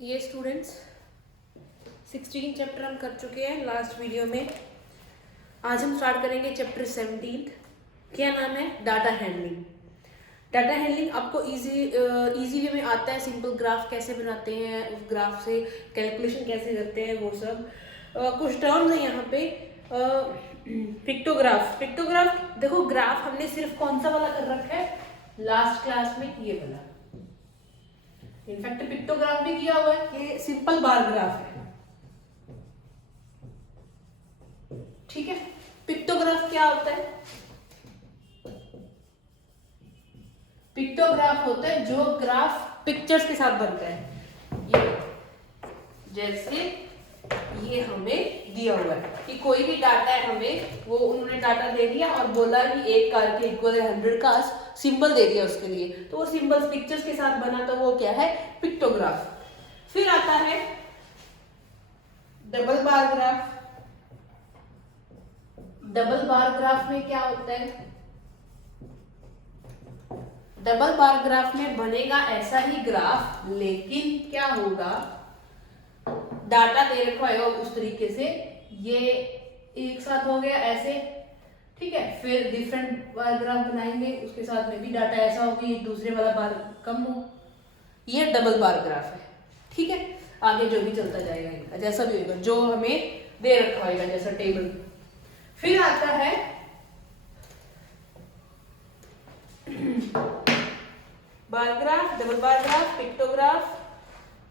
ये students 16 chapter हम कर चुके हैं लास्ट वीडियो में। आज हम स्टार्ट करेंगे चैप्टर 17। क्या नाम है? Data handling. डाटा हैंडलिंग आपको इजी वे में आता है। सिंपल ग्राफ कैसे बनाते हैं, उस ग्राफ से कैलकुलेशन कैसे करते हैं, वो सब कुछ टर्म्स हैं यहाँ पे। पिक्टोग्राफ देखो, ग्राफ हमने सिर्फ कौन सा वाला कर रखा है लास्ट क्लास में, ये वाला। इनफैक्ट पिक्टोग्राफ भी किया हुआ है, ये सिंपल बार ग्राफ है। ठीक है, पिक्टोग्राफ क्या होता है? पिक्टोग्राफ होता है जो ग्राफ पिक्चर्स के साथ बनता है। ये जैसे ये हमें दिया हुआ है कि कोई भी डाटा है, हमें वो उन्होंने डाटा दे दिया और बोला कि एक कार के इक्वल है 100 कार्स, सिंबल दे दिया उसके लिए, तो वो सिंबल्स पिक्चर्स के साथ बना, तो वो क्या है? पिक्टोग्राफ। फिर आता है double bar graph. Double bar graph में क्या होता है? डबल बार ग्राफ में बनेगा ऐसा ही ग्राफ, लेकिन क्या होगा, डाटा दे रखा है उस तरीके से, ये एक साथ हो गया ऐसे, ठीक है। फिर डिफरेंट बार ग्राफ बनाएंगे, उसके साथ में भी डाटा ऐसा हो कि दूसरे वाला बार कम हो। ये डबल बार ग्राफ है, ठीक है। आगे जो भी चलता जाएगा इनका, जैसा भी होगा, जो हमें दे रखा होगा जैसा टेबल। फिर आता है bar graph, double bar graph, pictograph,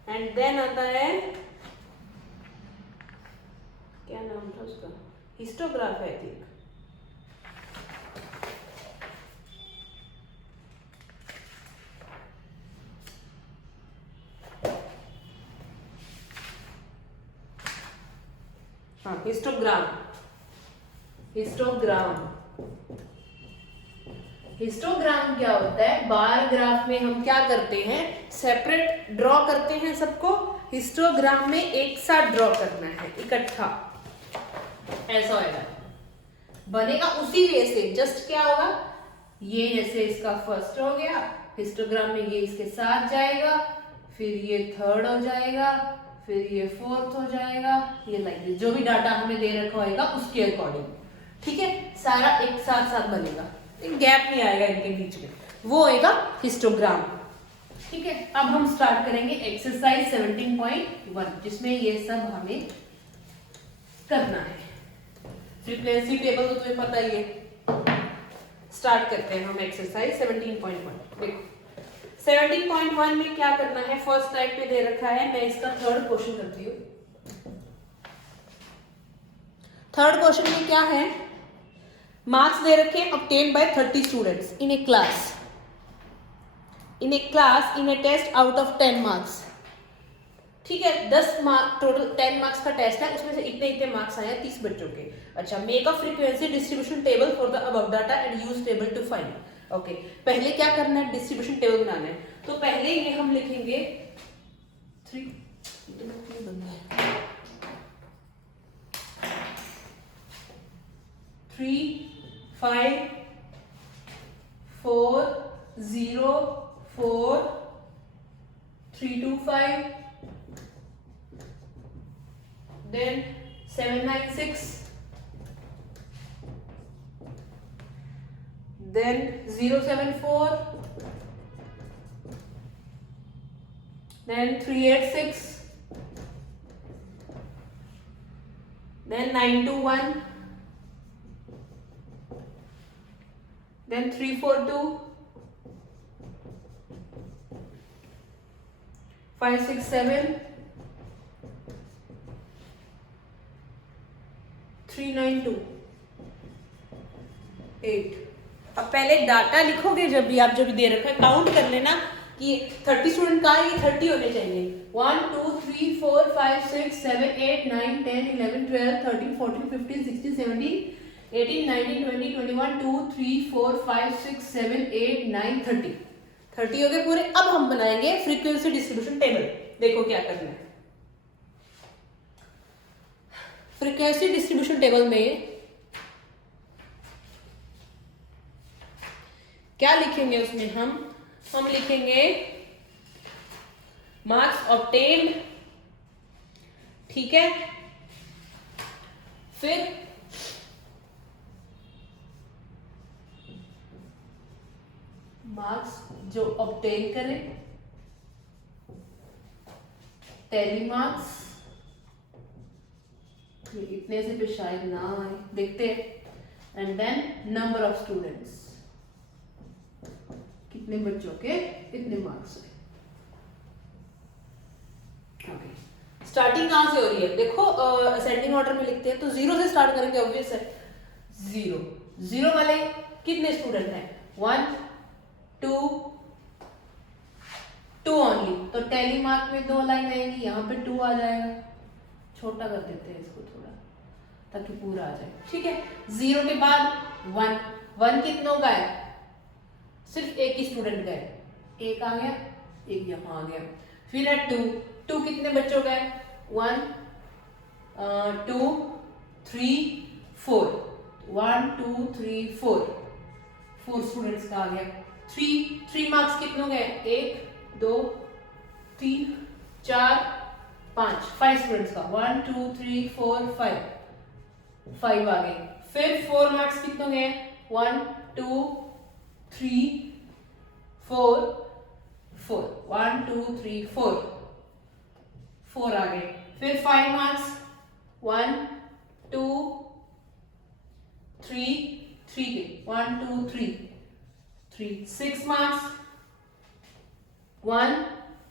and then आता है, क्या नाम था उसका? हिस्टोग्राफ है, आई थिंक। हाँ, हिस्टोग्राम। हिस्टोग्राम क्या होता है? बार ग्राफ में हम क्या करते हैं? सेपरेट ड्रॉ करते हैं सबको। हिस्टोग्राम में एक साथ ड्रॉ करना है, इकट्ठा। ऐसा होगा, बनेगा उसी वे से। जस्ट क्या होगा, ये जैसे इसका फर्स्ट हो गया हिस्टोग्राम में, ये इसके साथ जाएगा, फिर ये थर्ड हो जाएगा, फिर ये फोर्थ हो जाएगा, ये लाइक जो भी डाटा हमें दे रखा होगा उसके अकॉर्डिंग, ठीक है। सारा एक साथ साथ बनेगा, गैप नहीं आएगा इनके बीच में, वो होएगा हिस्टोग्राम, ठीक है। अब हम स्टार्ट करेंगे एक्सरसाइज 17.1, जिसमें ये सब हमें करना है। फ्रीक्वेंसी टेबल तो तुम्हें पता ही है। स्टार्ट करते हैं हम एक्सरसाइज 17.1। देखो 17.1 में क्या करना है, फर्स्ट टाइप पे दे रखा है, मैं इसका थर्ड क्वेश्चन करती हूँ। थर्ड क्वेश्चन में क्या है? मार्क्स दे रखे हैं obtained by 30 students in a class in a test out of 10 marks, ठीक है। 10 मार्क टोटल, 10 मार्क्स का टेस्ट है, उसमें से इतने इतने मार्क्स आए हैं 30 बच्चों के। अच्छा, make a frequency distribution table for the above data and use table to find. Okay, पहले क्या करना है? डिस्ट्रीब्यूशन टेबल बनाना है। तो पहले ये हम लिखेंगे 3 5 4 0 4 3 2 5, then 7 9 6, then 0 7 4, then 3 8 6, then 9 2 1, then 3 4 2, 5 6 7, 3 9 2 8। अब पहले डाटा लिखोगे, जब भी आप जो भी दे रखा है काउंट कर लेना कि 30 स्टूडेंट का ये 30 होने चाहिए। 1 2 3 4 5 6 7 8 9 10 11 12 13 14 15 16 17 18 19 20 21 2 3 4 5 6 7 8 9 30 हो गए पूरे। अब हम बनाएंगे फ्रीक्वेंसी डिस्ट्रीब्यूशन टेबल। देखो क्या करना है। फ्रीक्वेंसी डिस्ट्रीब्यूशन टेबल में क्या लिखेंगे? उसमें हम लिखेंगे मार्क्स ऑब्टेन्ड, ठीक है। फिर मार्क्स जो ऑब्टेन करें, टैली मार्क्स, इतने से पे शायद ना आए, देखते हैं। And then number of students, कितने बच्चों के कितने मार्क्स है। स्टार्टिंग कहां से हो रही है, देखो असेंडिंग ऑर्डर में लिखते हैं तो 0 से स्टार्ट करेंगे, ऑब्वियस है। 0 वाले कितने स्टूडेंट हैं, 1 2 2 ओनली, तो टैली मार्क में 2 लाइन आएंगी, यहाँ पे 2 आ जाएगा। छोटा कर देते हैं इसको थोड़ा ताकि पूरा आ जाए, ठीक है। 0 के बाद 1 कितनों का है, सिर्फ एक ही स्टूडेंट का है, एक आ गया, एक यहाँ आ गया। फिर है 2 कितने बच्चों का है, 1 2 3 4, 1 2 3 4 स्टूडेंट्स का आ गया। 3 मार्क्स कितनों के, 1 2 3 4 5 स्टूडेंट्स का, 1 2 3 4 5 आ गए। फिर 4 मार्क्स कितनों के, 1 2 3 4 1 2 3 4 आ गए। फिर 5 मार्क्स, 1 2 3 के 1 2 3 6 मार्क्स, 1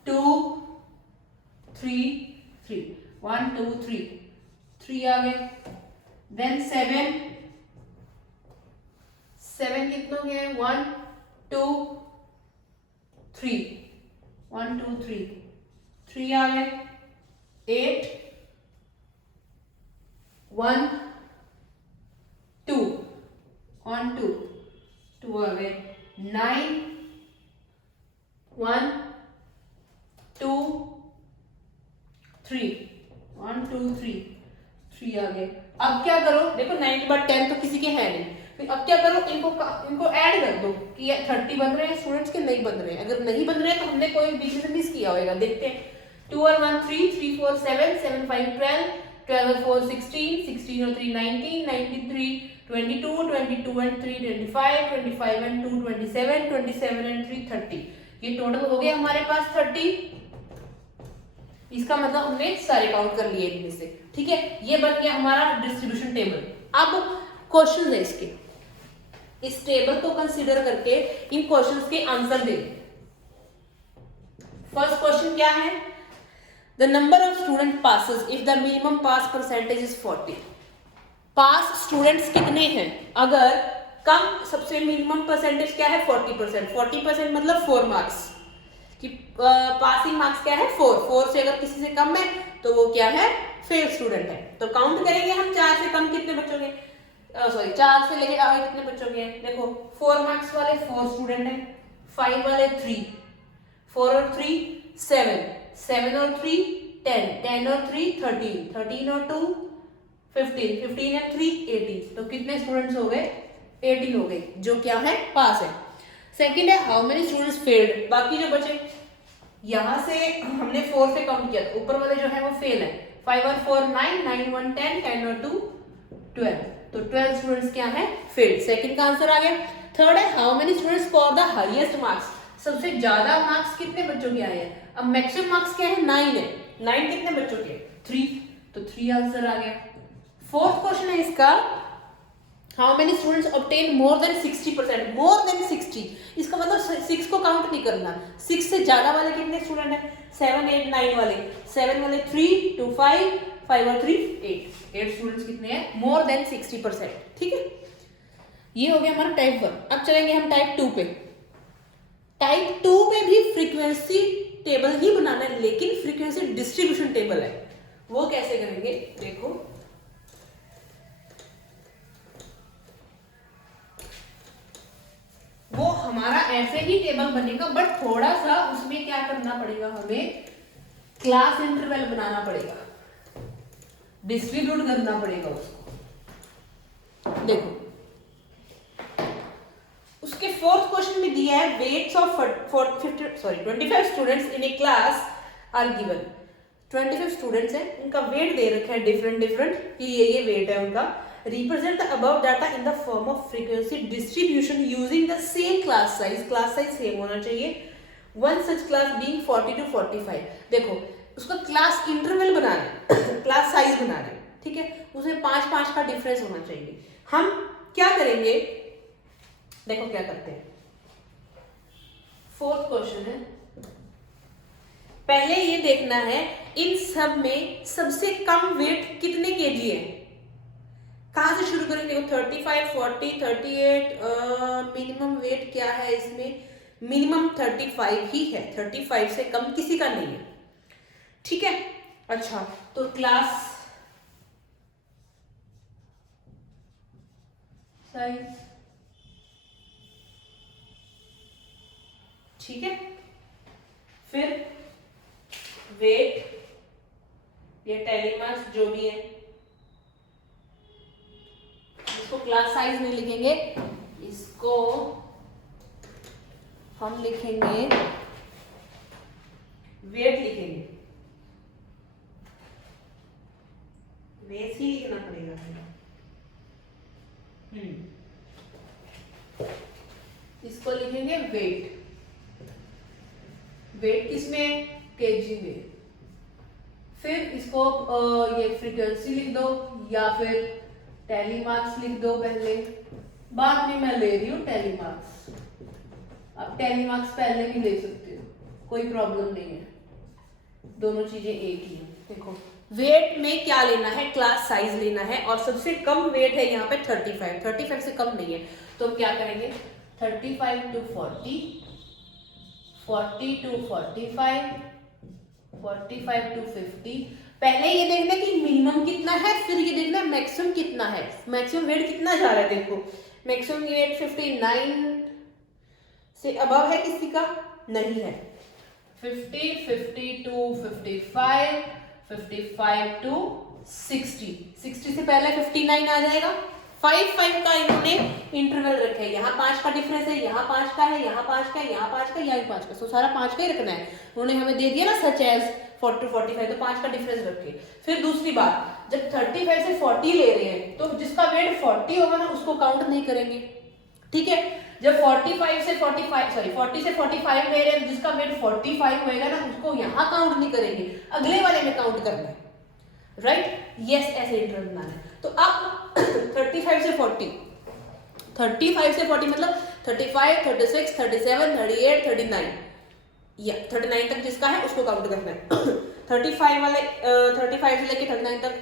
2 3 1 2 3 आ गए। देन 7 कितनों के हैं, 1 2 3 1 2 3 आ गए। 8 1 2 1 2 आ गए। 9 1 2 3 1 2 3 आ गए। अब क्या करो, देखो 9 के बाद 10 तो किसी के है नहीं, फिर अब क्या करो, इनको ऐड कर दो कि 30 बन रहे हैं स्टूडेंट्स के, नहीं बन रहे हैं। अगर नहीं बन रहे हैं तो हमने कोई बीच में मिस किया होगा, देखते हैं। 2 और 1 3 3 4 7 7 5 12 12 और 4 16 16 और 3 19 93 22 22 and 3 25 25 and 2 27 27 and 3 30। ये टोटल हो गया हमारे पास 30। इसका मतलब हमने सारे काउंट कर लिए इनमें से, ठीक है। ये बन गया हमारा डिस्ट्रीब्यूशन टेबल। अब क्वेश्चन है इसके, इस टेबल को कंसीडर करके इन क्वेश्चंस के आंसर दें। फर्स्ट क्वेश्चन क्या है, the number of student passes if the minimum pass percentage is 40। Pass students कितने हैं, अगर कम, सबसे मिनिमम परसेंटेज क्या है 40%। 40% मतलब 4 मार्क्स कि पासिंग मार्क्स क्या है 4 से अगर किसी से कम है तो वो क्या है, फेल स्टूडेंट है। तो काउंट करेंगे हम 4 से कम कितने बच्चों के, सॉरी 4 से लेके आगे कितने बच्चों के हैं। देखो 4 मार्क्स वाले 4 स्टूडेंट हैं, 5 वाले 3, 4 और 3 7, 7 और 3 10, 10 और 3 13, 13 और 2 15, 15 और 3 18। तो कितने स्टूडेंट्स हो गए, 18 हो गए, जो क्या है पास है। सेकंड है हाउ मेनी स्टूडेंट्स फेल्ड, बाकी जो बचे, यहां से हमने 4 से काउंट किया, ऊपर वाले जो है वो फेल है। 5 और 4 9, 9 1 10, 10 और 2 12, तो 12 स्टूडेंट्स क्या है फेल्ड। सेकंड का आंसर आ गया। थर्ड है how many students score the highest marks, सबसे ज्यादा मार्क्स कितने बच्चों के आए हैं। अब मैक्सिमम मार्क्स क्या है 9 है, 9 कितने बच्चों के 3, तो 3 आंसर आ गया। फोर्थ क्वेश्चन है इसका, how many students obtain more than 60%, more than 60, इसका मतलब 6 को काउंट नहीं करना, 6 से ज्यादा वाले कितने स्टूडेंट है, 7 8 9 वाले, 7 वाले 3 2 5, 5 और 3 8 स्टूडेंट्स कितने हैं, मोर देन 60%, ठीक है। ये हो गया हमारा टाइप 1। अब चलेंगे हम टाइप 2 पे। टाइप 2 पे भी फ्रीक्वेंसी टेबल ही बनाना है, लेकिन फ्रीक्वेंसी डिस्ट्रीब्यूशन टेबल है। वो कैसे करेंगे, देखो वो हमारा ऐसे ही टेबल बनेगा, बट थोड़ा सा उसमें क्या करना पड़ेगा, हमें क्लास इंटरवल बनाना पड़ेगा, डिस्ट्रीब्यूट करना पड़ेगा उसको। देखो उसके फोर्थ क्वेश्चन में दिया है weights of 25 students in a class are given. 25 students हैं, उनका वेट दे रखे हैं डिफरेंट डिफरेंट कि ये वेट है उनका। Represent the above data in the form of frequency distribution using the same class size same होना चाहिए। One such class being 40 to 45। देखो उसका क्लास इंटरवल बना रहे क्लास साइज बना रहे, ठीक है, उसमें 5-5 का डिफरेंस होना चाहिए। हम क्या करेंगे, देखो क्या करते हैं। फोर्थ क्वेश्चन है, पहले ये देखना है इन सब में सबसे कम वेट कितने केजी है। कहां से शुरू करेंगे, 35, 40, 38। मिनिमम वेट क्या है इसमें, मिनिमम 35 ही है, 35 से कम किसी का नहीं है, ठीक है। अच्छा तो क्लास साइज, ठीक है, फिर वेट, ये टेलीमास जो भी है, इसको क्लास साइज नहीं लिखेंगे, इसको हम लिखेंगे वेट लिखेंगे, वैसे ही लिखना पड़ेगा। इसको लिखेंगे वेट, वेट किसमें, केजी में। फिर इसको ये फ्रीक्वेंसी लिख दो या फिर टेलीमार्क्स लिख दो पहले, बाद में मैं ले रही हूँ टेलीमार्क्स। अब टेलीमार्क्स पहले भी ले सकते हो, कोई प्रॉब्लम नहीं है, दोनों चीजें एक ही है। देखो वेट में क्या लेना है, क्लास साइज लेना है, और सबसे कम वेट है यहाँ पे 35, 35 से कम नहीं है, तो हम क्या करेंगे 35 to 40, 40 to 45, 45 to 50। पहले ये देखना कि मिनिमम कितना है, फिर ये देखना मैक्सिमम कितना है, मैक्सिमम वेट कितना जा रहा है। देखो मैक्सिमम वेट 59 से अबव है, किसी का नहीं है। 50, 50 to 55, 55 to 60, 60 से पहले 59 आ जाएगा। 5 का इन्होंने इंटरवल रखे हैं, यहाँ 5 का डिफरेंस है, यहाँ 5 का है, यहाँ 5 का है, यहाँ 5 का, यहाँ 5 का, तो सारा 5 का ही रखना है। उन्होंने हमें दे दिया ना सच एज 40 to 45, तो 5 का डिफरेंस रखे। फिर दूसरी बात, जब 35 से 40 ले रहे हैं तो जिसका वेट 40 होगा ना उसको काउंट नहीं करेंगे, ठीक है। जब 45 से 45 सॉरी 40 से 45 ले रहे हैं, जिसका वेट 45 होएगा ना उसको यहाँ काउंट नहीं करेंगे, अगले वाले में काउंट करना है, राइट। यस, ऐसे इंटरवल बनाना है। तो अब 35 से 40, 35 से 40 मतलब 35, 36, 37, 38, 39 या 39 तक जिसका है उसको काउंट करना है। 35 वाले 35 से लेके 39 तक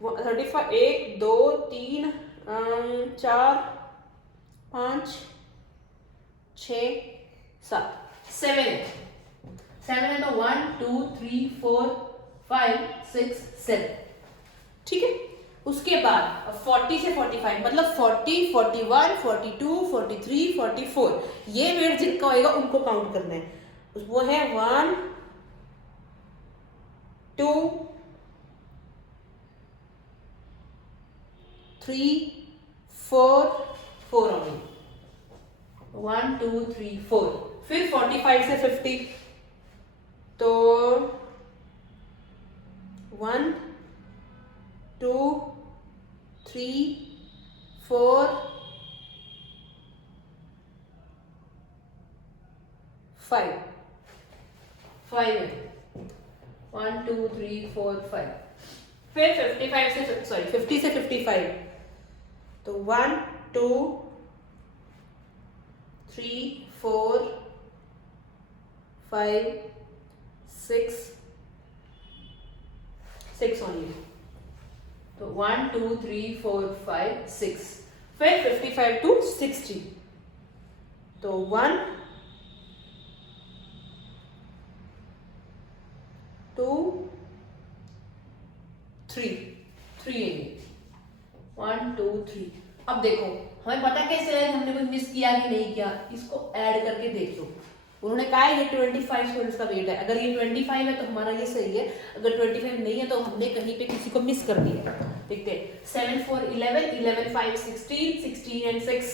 35, 1 2 3 4 5 6 7 7 है, 7 है तो 1 2 3 4 5 6 7, ठीक है। उसके बाद 40 से 45 मतलब 40, 41, 42, 43, 44 ये वेट जिनका होएगा उनको काउंट करना है। वो है 1 2 3 4 4 only 1 2 3 4। फिर 45 से 50 तो 1 2 3 4 5 5 है, 1 2 3 4 5। फिर 55 से सॉरी 50 से 55 तो 1 2 3 4 5 6 6 only, तो 1 2 3 4 5 6। फिर 55 to 60 तो 1 2 3 3 1 2 3। अब देखो हमें पता कैसे है हमने कोई मिस किया कि नहीं किया, इसको ऐड करके देख लो। उन्होंने कहा है ये 25 स्टूडेंट्स का वेट है, अगर ये 25 है तो हमारा ये सही है, अगर 25 नहीं है तो हमने कहीं पे किसी को मिस कर दिया। देखते हैं 7 4 11 11 5 16 16 and 6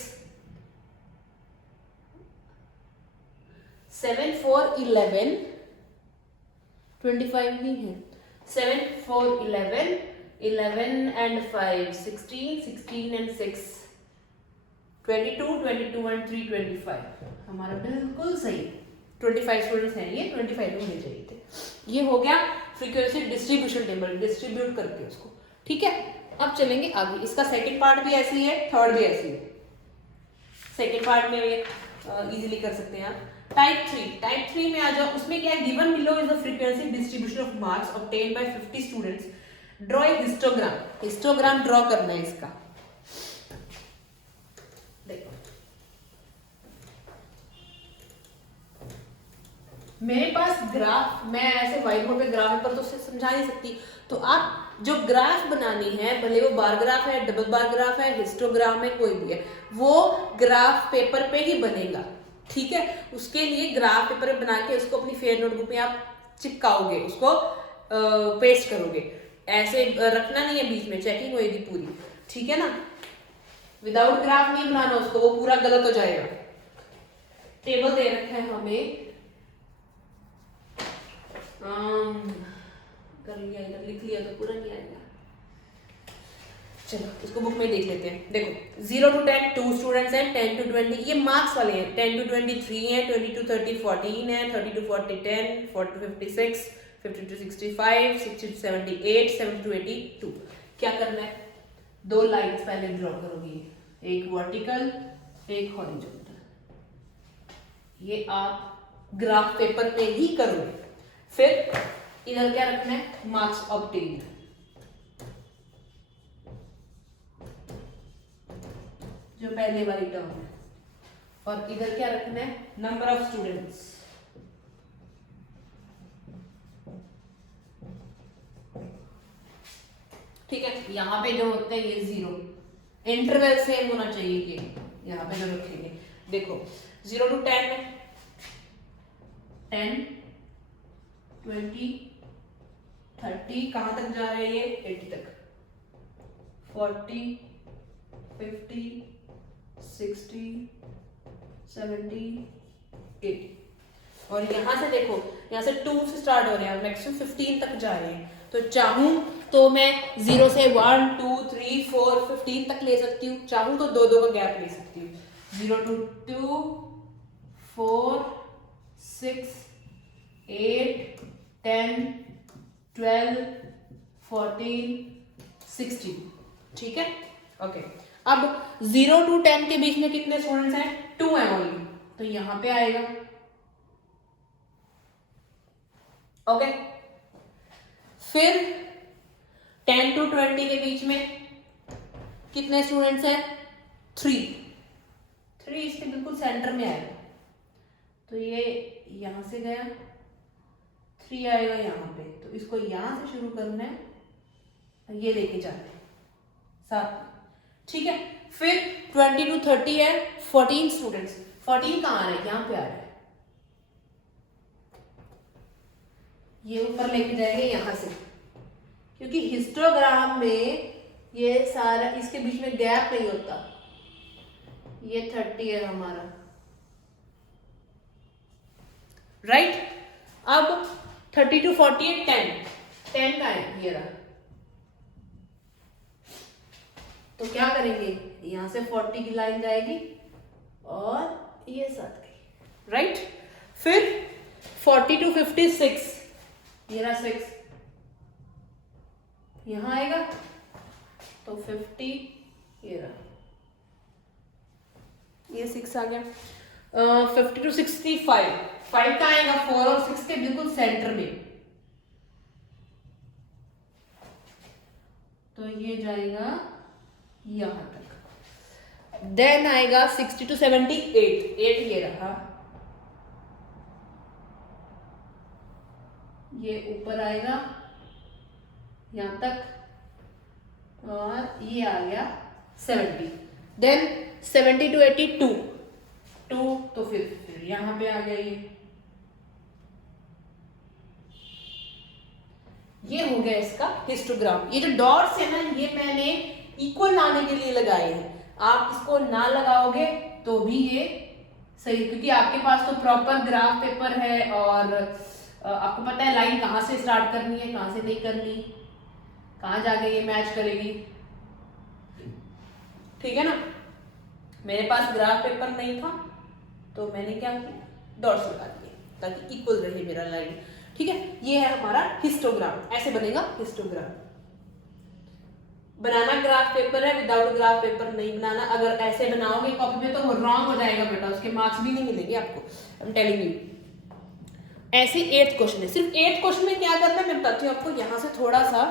7 4 11 25 ही है। 7 4 11, 11 and 5 16, 16 and 6 22, 22 and 3 25। हमारा बिल्कुल सही 25 स्टूडेंट्स हैं, ये 25 होने चाहिए थे। ये हो गया फ्रीक्वेंसी डिस्ट्रीब्यूशन टेबल, डिस्ट्रीब्यूट करके उसको। ठीक है, अब चलेंगे आगे। इसका सेकंड पार्ट भी ऐसे ही है, थर्ड भी ऐसे ही है। सेकंड पार्ट में ये इजीली कर सकते हैं आप। टाइप 3 में आ जाओ। उसमें क्या है, given below is the frequency distribution of marks obtained by 50 students. Draw a histogram. Histogram draw करना है इसका। देखो मेरे पास ग्राफ, मैं ऐसे व्हाइट बोर्ड पे ग्राफ पर तो उससे समझा नहीं सकती, तो आप जो ग्राफ बनानी है, भले वो बार ग्राफ है, डबल बार ग्राफ है, हिस्टोग्राम है, कोई भी है, वो ग्राफ पेपर पे ही बनेगा। ठीक है, उसके लिए ग्राफ पेपर पे बना के उसको अपनी फेयर नोटबुक में आप चिपकाओगे, उसको पेस्ट करोगे। ऐसे रखना नहीं है, बीच में चेकिंग होगी पूरी। ठीक है ना, विदाउट ग्राफ नहीं बनाना उसको, वो पूरा गलत हो जाएगा। टेबल दे रखा है हमें, कर लिया, इधर लिख लिया तो पूरा नहीं आएगा। चलो इसको बुक में देख लेते हैं। देखो 0 to 10 2 स्टूडेंट्स हैं, 10 to 20 ये मार्क्स वाले हैं, 10 to 20 3 हैं, 20 to 30 14 है, 30 to 40 10, 40 to 50 6, 50 to 65, 60 to 78, 70 to 82। क्या करना है, दो लाइंस पहले ड्रॉ करोगी, एक वर्टिकल एक हॉरिजॉन्टल। ये आप ग्राफ पेपर पे ही करोगे। फिर इधर क्या रखना है, मार्क्स ऑब्टेन्ड, जो पहले वाली टर्म है, और इधर क्या रखना है, नंबर ऑफ स्टूडेंट्स। ठीक है, यहां पे जो होते हैं ये 0, इंटरवल सेम होना चाहिए। ये यहां पे जो रखेंगे, देखो 0 to 10 में 10 20 30, कहां तक जा रहे हैं ये, 80 तक, 40 50 60 70 80। और यहां से देखो, यहां से 2 से स्टार्ट हो रहे हैं, मैक्सिमम 15 तक जा रहे हैं। तो चाहूं तो मैं 0 से 1 2 3 4 15 तक ले सकती हूँ, चाहूं तो 2 का गैप ले सकती हूँ। 0 to 2 4 6 8 10 12 14 16। ठीक है, ओके। अब 0 to 10 के बीच में कितने स्टूडेंट्स हैं, 2 हैं ओनली, तो यहां पे आएगा। ओके, फिर 10 to 20 के बीच में कितने स्टूडेंट्स हैं, 3 इसके बिल्कुल सेंटर में आएगा, तो ये यहां से गया, 3 आएगा यहाँ पे, तो इसको यहां से शुरू करना है, ये लेके जाना है साथ। ठीक है, फिर 20 to 30 है, 14 स्टूडेंट्स। 14 कहाँ आ रहा है, यहाँ पे आ रहा है, ये ऊपर लेके जाएंगे यहां से, क्योंकि हिस्टोग्राम में ये सारा, इसके बीच में गैप नहीं होता। ये 30 है हमारा, राइट। अब 30 to 40 है 10 का है, ये रहा। तो क्या करेंगे, यहां से 40 की लाइन जाएगी और ये साथ गई, राइट। फिर 40 to 56, ये रहा 6, यहां आएगा तो 50, ये रहा, ये 6 आ गया। 50 to 65, 5 का आएगा 4 और 6 के बिल्कुल सेंटर में, तो ये जाएगा यहां तक। देन आएगा 60 to 78, 8 ये रहा, ये ऊपर आएगा यहां तक, और ये आ गया 70। देन 70 to 82, 2, तो फिर यहां पे आ गया ये हो गया इसका हिस्टोग्राम। ये जो डॉट्स है ना, ये मैंने इक्वल लाने के लिए लगाए हैं, आप इसको ना लगाओगे तो भी ये सही, क्योंकि आपके पास तो प्रॉपर ग्राफ पेपर है और आपको पता है लाइन कहाँ से स्टार्ट करनी है, कहाँ से नहीं करनी, कहाँ जाके ये मैच करेगी, ठीक है ना। मेरे पास ग्राफ पेपर नहीं था तो मैंने क्या किया, डॉट्स लगा दिए ताकि इक्वल रहे मेरा लाइन, ठीक है। ये है हमारा हिस्टोग्राम, ऐसे बनेगा हिस्टोग्राम। बनाना ग्राफ पेपर है, विदाउट ग्राफ पेपर नहीं बनाना। अगर ऐसे बनाओगे कॉपी में तो वो रॉन्ग हो जाएगा बेटा, उसके मार्क्स भी नहीं मिलेंगे आपको, आई एम टेलिंग यू। ऐसे 8th क्वेश्चन है, सिर्फ 8th क्वेश्चन में क्या करना है मैं बताती हूँ आपको। यहाँ से थोड़ा सा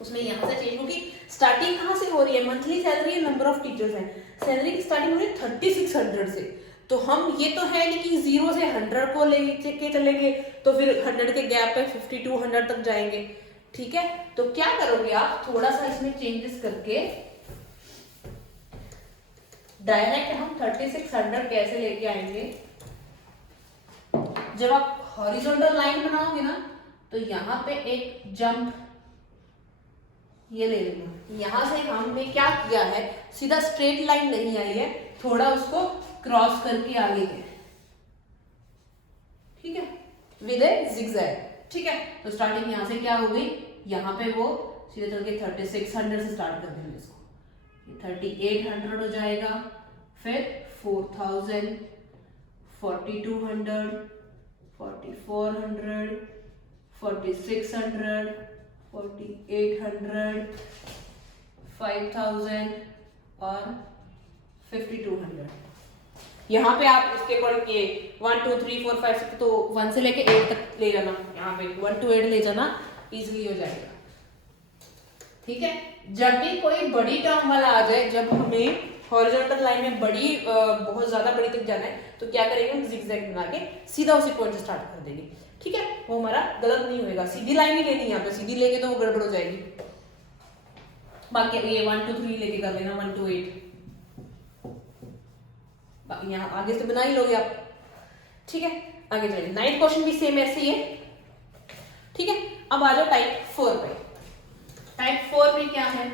उसमें यहाँ से चेंज होगी। स्टार्टिंग कहाँ से हो रही है, monthly salary, number of teachers हैं, सैलरी की स्टार्टिंग हो रही है 3600 से। तो हम ये तो है नहीं कि 0 से 100 को लेके चलेंगे तो फिर 100 के गैप पे 5200 तक जाएंगे, ठीक है। तो क्या करोगे आप, थोड़ा सा इसमें चेंजेस करके डायरेक्ट हम 3600 कैसे लेके आएंगे। जब आप हॉरिजॉन्टल लाइन बनाओगे ना तो यहाँ पे एक जंप ये ले लेना। यहां से हमने क्या किया है, सीधा स्ट्रेट लाइन नहीं आई है, थोड़ा उसको क्रॉस करके आगे गए, ठीक है, विद ए जिगजैग, ठीक है। तो स्टार्टिंग यहां से क्या हो गई, यहाँ पे वो सीधे चल के 3600 से स्टार्ट कर देंगे इसको, 3800 हो जाएगा, फिर 4000, 4200, 4400, 4600, 4800, 5000 और 5200। यहाँ पे आप इसके अकॉर्डिंग ये 1 2 3 4 5 6 तो 1 से लेके 8 तक ले जाना, यहाँ पे 1 to 8 ले जाना, इजीली हो जाएगा, ठीक है। जब भी कोई बड़ी टर्म वाला आ जाए, जब हमें हॉरिजॉन्टल लाइन में बड़ी बहुत ज्यादा बड़ी तक जाना है तो क्या करेंगे, हम जिगजैग बना के सीधा उसी पॉइंट से स्टार्ट कर देंगे, ठीक है। वो हमारा गलत नहीं होएगा, सीधी लाइन ही लेनी है, यहाँ पे सीधी लेके तो वो गड़बड़ हो जाएगी। बाकी ये 1 2 3 लेके कर लेना, 1 to 8 यहाँ आगे से बना ही लोगे आप, ठीक है। आगे चलिए, 9th क्वेश्चन भी सेम ऐसे ही है, ठीक है। अब आ जाओ टाइप 4 पे। टाइप 4 में क्या है,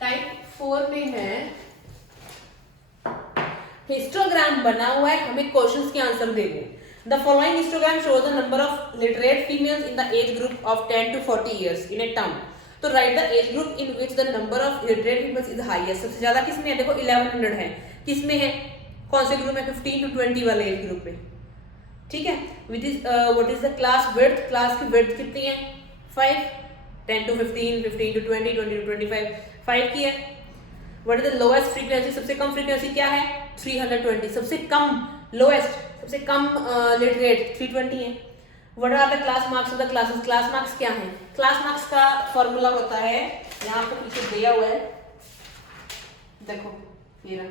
टाइप 4 में है हिस्टोग्राम बना हुआ है, हमें क्वेश्चंस के आंसर देने। The following histogram shows the number of literate females in the age group of 10 to 40 years in a town. तो write the age group in which the number of literate females is highest. सबसे ज्यादा किसमें है, देखो 1100 है, किसमें है, कौन से ग्रुप में, 15 to 20 वाले एज ग्रुप में, ठीक है। What is the class width, class की विड्थ कितनी है, 5, 10 to 15, 15 to 20, 20 to 25, 5 की है। What is the lowest frequency, सबसे कम फ्रीक्वेंसी क्या है, 320, सबसे कम लोएस्ट सबसे कम लिटरेट 320 है। What are the class marks of the classes, class marks क्या है, क्लास मार्क्स का फॉर्मूला होता है, यहाँ आपको पीछे दिया हुआ है, देखो ये रहा,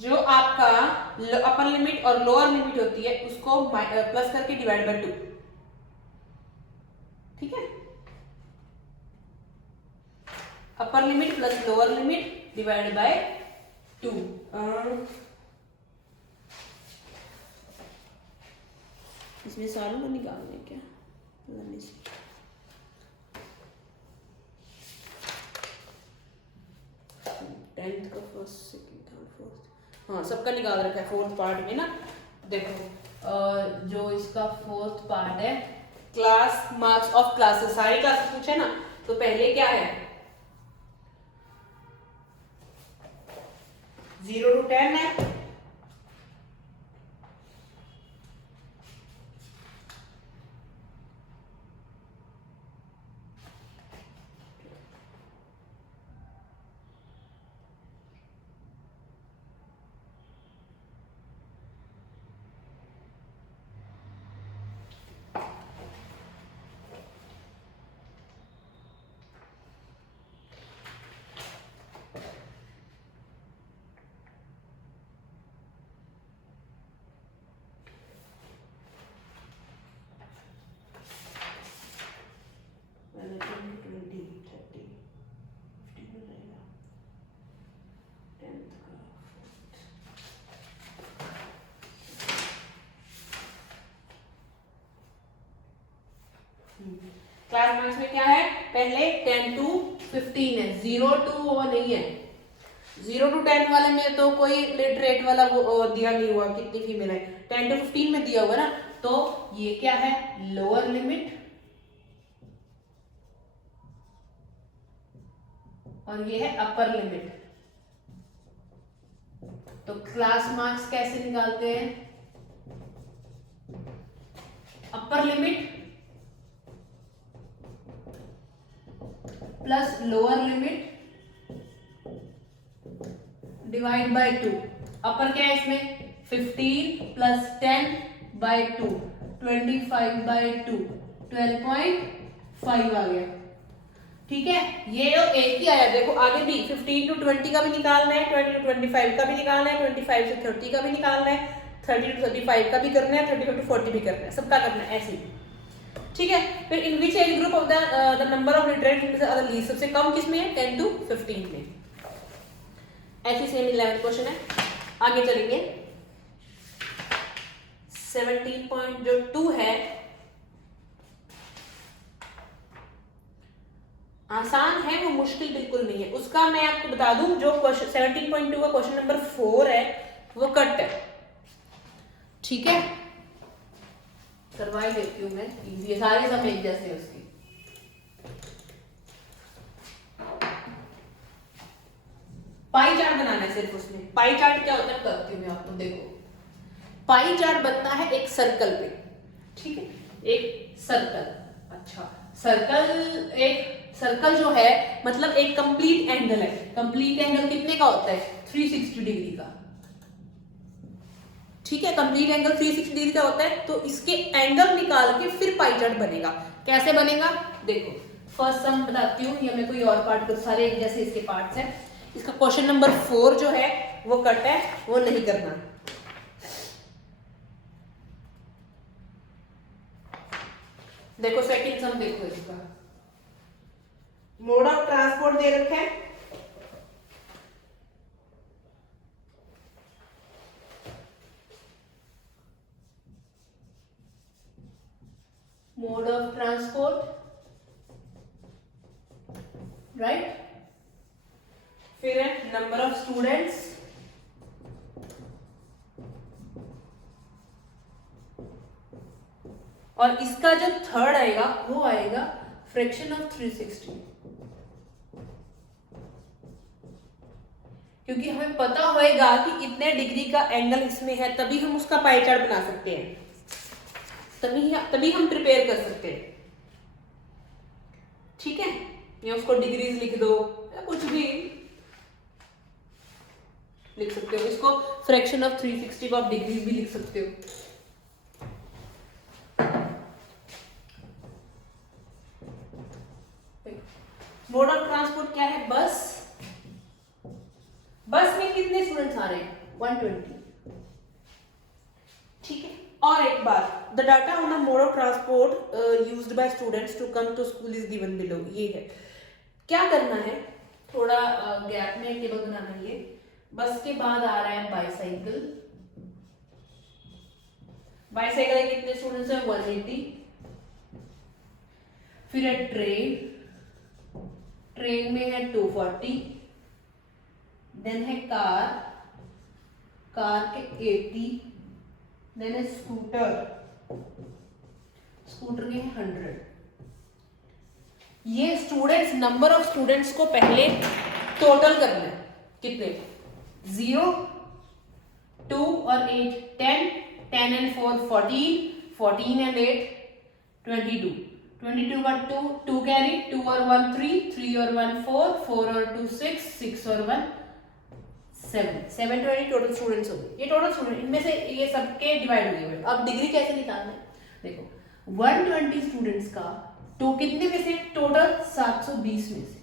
जो आपका अपर लिमिट और लोअर लिमिट होती है उसको प्लस करके डिवाइड बाय 2, ठीक है। Upper limit plus lower limit divide by 2। इसमें सारों को निकालना है क्या, 10th का फर्स्ट, सेकंड, थर्ड, फोर्थ, हाँ सबका निकाल रखा है 4th पार्ट में ना। देखो जो इसका 4th पार्ट है, क्लास मार्क्स ऑफ क्लासेस, सारी क्लासेस पूछे ना, तो पहले क्या है, 0 to 10 है, क्लास मार्क्स में क्या है, पहले 10 to 15 है, 0 to वो नहीं है, 0 to 10 वाले में तो कोई लिट रेट वाला वो दिया नहीं हुआ, कितनी फीमेल है, 10 to 15 में दिया हुआ ना, तो ये क्या है, लोअर लिमिट और ये है अपर लिमिट। तो क्लास मार्क्स कैसे निकालते हैं, upper limit plus lower limit divide by 2। अपर क्या है इसमें, 15 प्लस 10 बाय 2, 25 बाय 2, 12.5 आ गया। ठीक है, ये एक ही आया। देखो आगे भी 15 to 20 का भी निकालना है, 20 to 25 का भी निकालना है, 25 से 30 का भी निकालना है, 30 to 35 का भी करना है, 35 to 40 भी करना है, सबका करना है ऐसे ही। ठीक है, फिर in which age group of the number of literate are least, सबसे कम किसमें है, 10 to 15 में। ऐसी सेम 11th क्वेश्चन है। आगे चलेंगे 17.2 है, आसान है वो, मुश्किल बिल्कुल नहीं है। उसका मैं आपको बता दूं, जो क्वेश्चन 17.2 का क्वेश्चन नंबर 4 है वो कट है। ठीक है, करवाई देती हूँ मैं, ये सारे सब एक जैसे हैं उसकी। पाई चार्ट बनाना है सिर्फ उसमें। पाई चार्ट क्या होता है करती हूँ मैं आपको, देखो पाई चार्ट बनता है एक सर्कल पे। ठीक है, एक सर्कल, अच्छा सर्कल जो है मतलब एक कंप्लीट एंगल है। कंप्लीट एंगल कितने का होता है, 360 डिग्री का। ठीक है, कंप्लीट एंगल 360 डिग्री का होता है। तो इसके एंगल निकाल के फिर पाई चार्ट बनेगा। कैसे बनेगा, देखो फर्स्ट सम बताती हूँ, या मैं कोई और पार्ट कर, सारे एक जैसे इसके पार्ट्स हैं। इसका क्वेश्चन नंबर 4 जो है वो कट है, वो नहीं करना। देखो सेकंड सम देखो, इसका मोड ऑफ ट्रांसपोर्ट दे रखा है, मोड ऑफ ट्रांसपोर्ट, राइट। फिर है नंबर ऑफ स्टूडेंट्स, और इसका जो थर्ड आएगा वो आएगा फ्रैक्शन ऑफ 360। क्योंकि हमें पता होएगा कि इतने डिग्री का एंगल इसमें है, तभी हम उसका पाई चार्ट बना सकते हैं, तभी हम प्रिपेयर कर सकते हैं। ठीक है, या उसको डिग्रीज लिख दो या कुछ भी लिख सकते हो। इसको फ्रैक्शन ऑफ 360 को आप डिग्रीज भी लिख सकते हो। मोड ऑफ ट्रांसपोर्ट क्या है, बस। बस में कितने स्टूडेंट्स आ रहे हैं, 120। ठीक है, और एक बार the data on the mode of transport used by students to come to school is given below. ये है, क्या करना है, थोड़ा गैप में टेबल बनाना है। ये बस के बाद आ रहा है बाईसाइकिल। बाईसाइकिल के कितने स्टूडेंट्स हैं, 180। फिर है ट्रेन, ट्रेन में है 240। देन है कार, कार के 80। देन है स्कूटर, स्कूटर के 100। ये स्टूडेंट्स, नंबर ऑफ स्टूडेंट्स को पहले टोटल करना है, कितने, 0, 2 और 8 10, 10 and 4 14, 14 and 8 22, 22 का 2 कैरी, 2 और 1 3, 3 और 1 4, 4 और 2 6, 6 और 1 7, 720 टोटल स्टूडेंट्स हो गए। ये टोटल स्टूडेंट, इनमें से ये सबके डिवाइड हो गए। अब डिग्री कैसे निकालना है, देखो 120 स्टूडेंट्स का तो कितने में से, टोटल 720 में से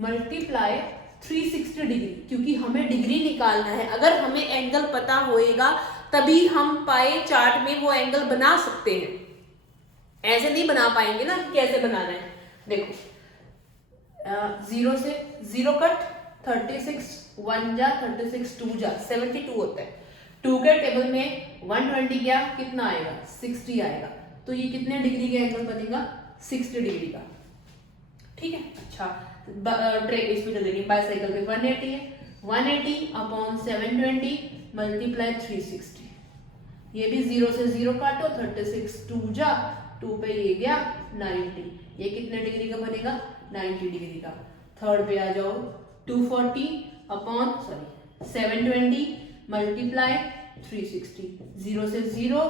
मल्टीप्लाई 360 डिग्री, क्योंकि हमें डिग्री निकालना है। अगर हमें एंगल पता होएगा तभी हम पाए चार्ट में वो एंगल बना सकते हैं, ऐसे नहीं बना पाएंगे ना। कैसे बनाना है, देखो 0 से 0 कट, 36 1 जा, 36 2 जा, 72 होता है। 2 के टेबल में 120 गया, कितना आएगा, 60 आएगा। तो ये कितने डिग्री का एंगल बनेगा, 60 डिग्री का। ठीक है, अच्छा ट्रेन इसमें चल देंगे, बाईसाइकिल पे 180 है, 180 अपॉन 720 मल्टीप्लाई 360। ये भी 0 से 0 काटो, 36 2 जा 2 पे ये गया 90। ये कितने डिग्री का बनेगा? 90 डिग्री का। थर्ड पे आ जाओ, 240 अपॉन 720 मल्टीप्लाई 360। 0 से 0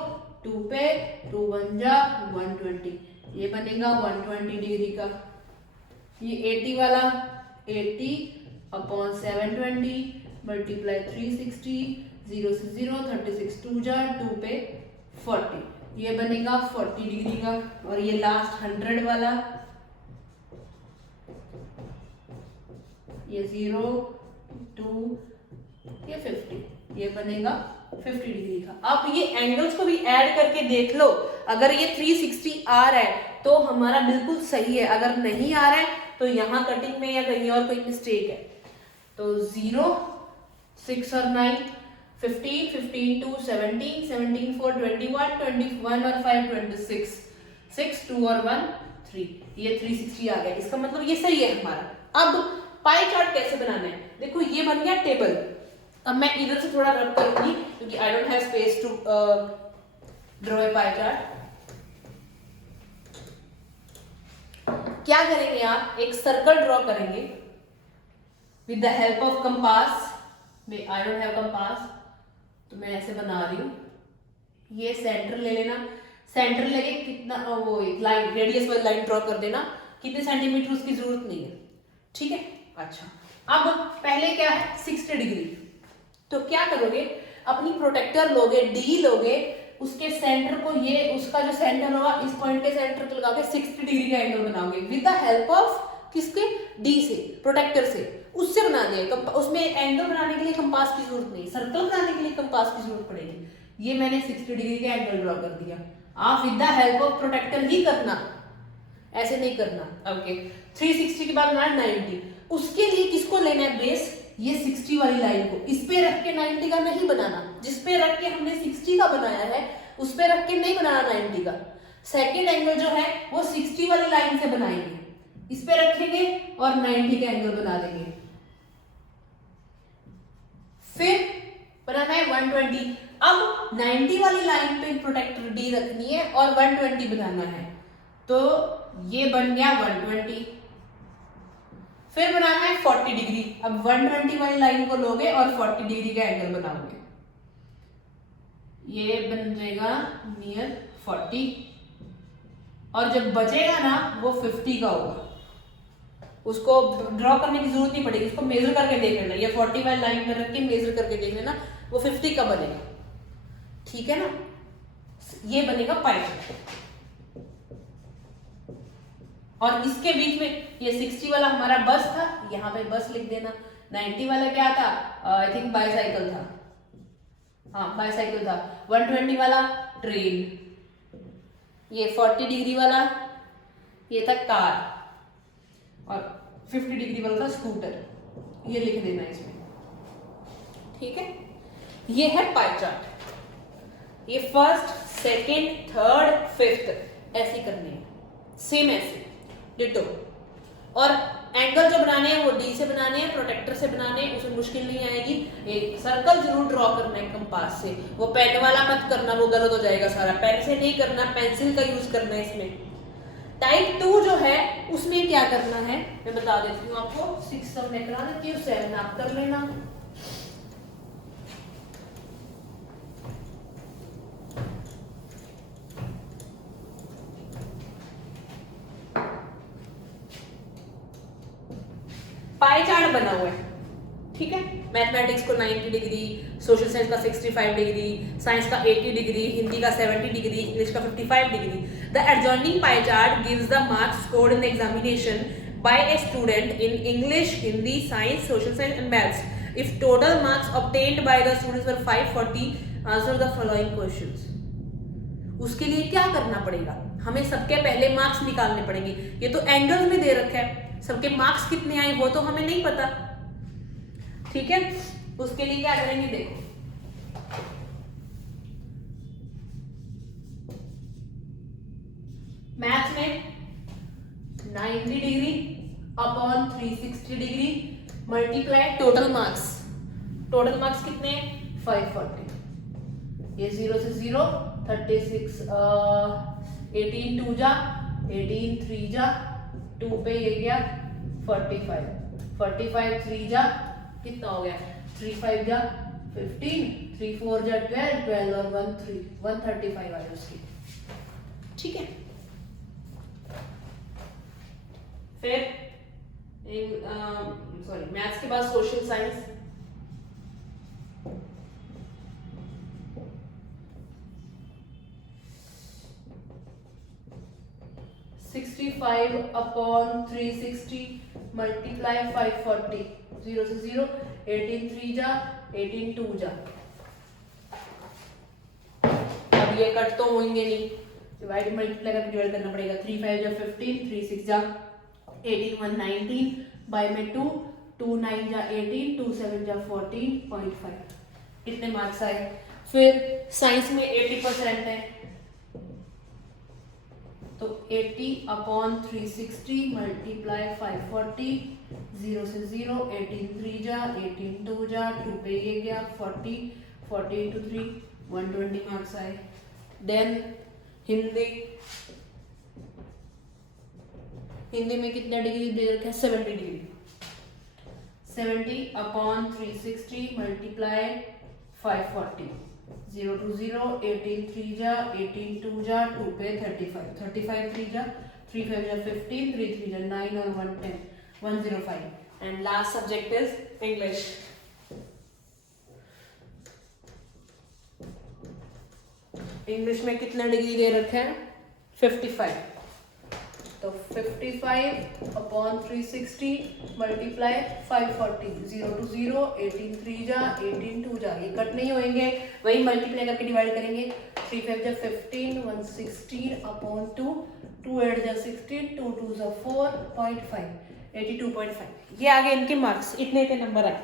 2 पे 2 1 जा 120, ये बनेगा 120 डिग्री का। ये 80 वाला 80 अपॉन 720 मल्टीप्लाई 360, 0 से 0 36 2 जा 2 पे 40, ये बनेगा 40 डिग्री का। और ये लास्ट 100 वाला, ये 0 2 ये 50, ये बनेगा 50 डिग्री का। अब ये एंगल्स को भी ऐड करके देख लो, अगर ये 360 आ रहा है तो हमारा बिल्कुल सही है, अगर नहीं आ रहा है तो यहाँ कटिंग में या कहीं और कोई मिस्टेक है। तो 0 6 और 9 15 15 2 17 17 4 21 21 और 5 26 6 2 और 1 3, ये 360 आ गया। इसका मतलब ये सही है हमारा। अब पाई चार्ट कैसे बनाना है? देखो ये बन गया टेबल। अब मैं इधर से थोड़ा रब करूंगी क्योंकि I don't have space to draw a pie chart. क्या करेंगे आप? एक सर्कल ड्रॉ करेंगे with the help of compass. I don't have compass तो मैं ऐसे बना रही हूं। ये सेंटर ले लेना, सेंटर लेके कितना वो एक लाइन रेडियस वाली लाइन ड्रॉ कर देना, कितने सेंटीमीटर उसकी जरूरत नहीं है, ठीक है। अच्छा, अब पहले क्या है 60 डिग्री, तो क्या करोगे? अपनी प्रोटेक्टर लोगे, डी लोगे, उसके सेंटर को ये उसका जो सेंटर होगा इस पॉइंट के सेंटर पे लगा के 60 डिग्री का एंगल बनाओगे विद द हेल्प ऑफ किसके? डी से, प्रोटेक्टर से, उससे बना दिया। उसमें एंगल बनाने के लिए कंपास की जरूरत नहीं, सर्कल बनाने के लिए कंपास की जरूरत पड़ेगी। ये मैंने 60 डिग्री का एंगल ड्रॉ कर दिया। आप with the help of protractor ही करना, ऐसे नहीं करना। ओके, 360 के बाद बनाना 90। उसके लिए किसको लेना है बेस? ये 60 वाली लाइन को इस पे रख के 90 का नहीं बनाना। जिस पे रख के हमने 60 का बनाया है उस पे रख के नहीं बनाना 90 का। सेकेंड एंगल जो है वो 60 वाली लाइन से बनाएंगे, इस पे रखेंगे और 90 का एंगल बना देंगे। फिर बनाना है 120। अब 90 वाली लाइन पे प्रोटेक्टर डी रखनी है और 120 बनाना है, तो ये बन गया 120। फिर बनाना है 40 डिग्री। अब 120 वाली लाइन को लोगे और 40 डिग्री का एंगल बनाओगे, ये बन जाएगा नियर 40। और जब बचेगा ना वो 50 का होगा, उसको ड्रॉ करने की जरूरत नहीं पड़ेगी, इसको मेजर करके देख लेना। ये 40 वाली लाइन में रख के मेजर करके देख लेना, वो 50 का बनेगा, ठीक है ना। ये बनेगा पाई चार्ट। और इसके बीच में ये 60 वाला हमारा बस था, यहाँ पे बस लिख देना। 90 वाला क्या था? आई थिंक बाईसाइकिल था, हाँ बाईसाइकिल था। 120 वाला ट्रेन। ये 40 डिग्री वाला ये था कार, और 50 डिग्री वाला था स्कूटर। ये लिख देना इसमें, ठीक है। ये है पाई चार्ट। ये फर्स्ट, सेकेंड, थर्ड, फिफ्थ ऐसे करने हैं, सेम ऐसे डिटो। और एंगल जो बनाने हैं वो डी से बनाने हैं, प्रोटेक्टर से बनाने हैं, उसमें मुश्किल नहीं आएगी। एक सर्कल जरूर ड्रॉ करना है कंपास से, वो पेन वाला मत करना, वो गलत हो जाएगा सारा। पेन से नहीं करना, पेंसिल का यूज करना है इसमें। टाइप 2 जो है उसमें क्या करना है मैं बता देती हूँ आपको। 6 सब मैं करा देती हूँ, 7 आप कर लेना। पाई चार्ट बना हुआ है, ठीक है। मैथमेटिक्स को 90 डिग्री, सोशल साइंस का 65 डिग्री, साइंस का 80 डिग्री, हिंदी का 70 डिग्री, इंग्लिश का 55 degree. The adjoining pie chart gives the marks scored in the examination by a student in English, Hindi, science, social science and maths. If total marks obtained by the students were 540, answer the following questions. उसके लिए क्या करना पड़ेगा? हमें सबके पहले marks निकालने पड़ेंगे। ये तो एंगल में दे रखा है, सबके मार्क्स कितने आए वो तो हमें नहीं पता, ठीक है। उसके लिए क्या करेंगे देखो, मैथ्स में 90 degree upon 360 degree multiply total marks total marks कितने 540। ये 0 से 0 36 18 2 जा 18 3 जा 2 पे ये गया 45 3 जा कितना हो गया 3 5 जा 15 3 4 जा 12 12 और 1 3 135 आई उसकी। ठीक है, फिर सॉरी मैथ्स के बाद सोशल साइंस। (65 upon 360 multiply 540) 0 से 0 18 3 जा 18 2 जा। अब ये कट तो होंगे नहीं, डिवाइड मल्टीप्लाई करके डिवाइड करना पड़ेगा। 3 5 जा 15 3 6 जा 18 1 19 बाय में 2 2 9 जा 18 2 7 जा 14.5। कितने मार्क्स आए? फिर साइंस में 80% है तो 80 अपॉन 360 मल्टीप्लाई 540 0 से 0 18 3 जा 18 2 जा 2 पे ये गया 40 40 into 3 120 मार्क्स आए। देन हिंदी में कितना डिग्री दे रखा है 70 डिग्री। 70 अपॉन 360 मल्टीप्लाई 540 0 to 0 18 3 जा 18 2 जा 2 पे 35 3 जा 3 5 जा 15 3 3 जा 9 और 1 10 105। And last subject is English. English में कितना डिग्री दे रखे हैं 55 तो 55 अपॉन 360 मल्टीप्लाई 540 0 to 0 18 3 जा 18 2 जा। ये कट नहीं होंगे, वही मल्टीप्लाई करके डिवाइड करेंगे। 3 5 जा 15 1 16 अपॉन 2 2 8 जा 16 2 2 जा 4.5 82.5। ये आगे इनके मार्क्स इतने नंबर आए।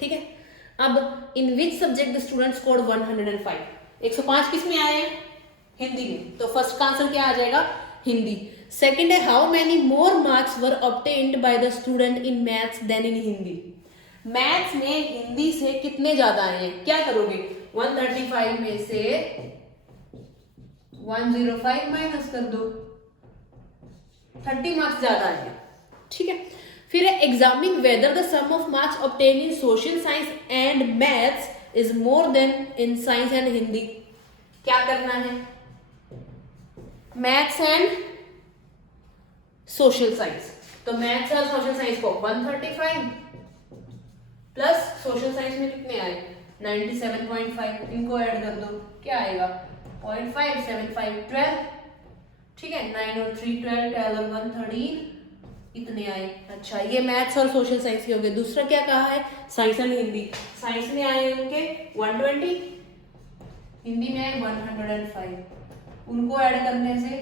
ठीक है, अब in which subject the student scored 105 105 किस में आए हैं हिंदी में, तो फर्स्ट का आंसर क्या आ जाएगा हिंदी। सेकंड है how many more marks were obtained by the student in maths than in Hindi. Maths में हिंदी से कितने ज्यादा आए हैं, क्या करोगे 135 में से 105 माइनस कर दो 30 मार्क्स ज्यादा आए हैं। ठीक है, फिर है examining whether the sum of marks obtain in social science and maths is more than in science and Hindi. क्या करना है मैथ्स एंड सोशल साइंस, तो मैथ्स और सोशल साइंस को 135 प्लस सोशल साइंस में कितने आए 97.5 इनको ऐड कर दो क्या आएगा 0.5 7 5 12। ठीक है, 9 और 3 12 12 और 1 13 इतने आए। अच्छा, ये मैथ्स और सोशल साइंस के हो गए। दूसरा क्या कहा है साइंस एंड हिंदी। साइंस में आए उनके 120, हिंदी में आए 105, उनको ऐड करने से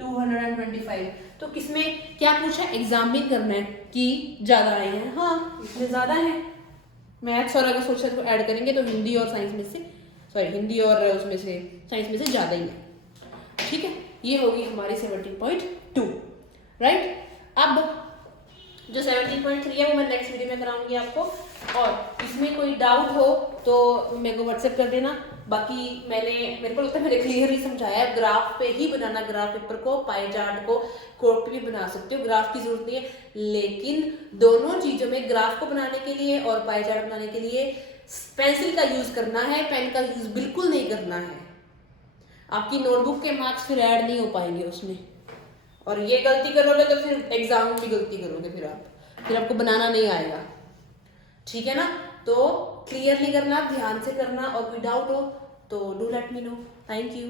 225। तो किसमें क्या पूछा एग्जामिन करना है कि ज्यादा आए हैं। हाँ, इसमें ज्यादा है। मैथ्स और अगर सोशल को ऐड करेंगे तो हिंदी और साइंस में से हिंदी और उसमें से साइंस में से ज्यादा ही है। ठीक है, ये होगी हमारी 17.2 राइट। अब जो 17.3 है वो मैं नेक्स्ट वीडियो में कराऊंगी आपको, और इसमें कोई डाउट हो तो मेरे को व्हाट्सएप कर देना। बाकी मेरे को लगता है मैंने क्लियरली समझाया है। ग्राफ पे ही बनाना, ग्राफ पेपर को पाई चार्ट को कोड पे भी बना सकते हो, ग्राफ की जरूरत नहीं है। लेकिन दोनों चीजों में ग्राफ को बनाने के लिए और पाई चार्ट बनाने के लिए पेंसिल का यूज करना है, पेन का यूज बिल्कुल नहीं करना है। आपकी नोटबुक के मार्क्स फिर ऐड नहीं हो पाएंगे उसमें, और ये गलती करोगे तो फिर एग्जाम में भी गलती करोगे, फिर आपको बनाना नहीं आएगा। ठीक है ना, तो क्लियरली करना, ध्यान से करना, और कोई डाउट हो तो do let me know. Thank you.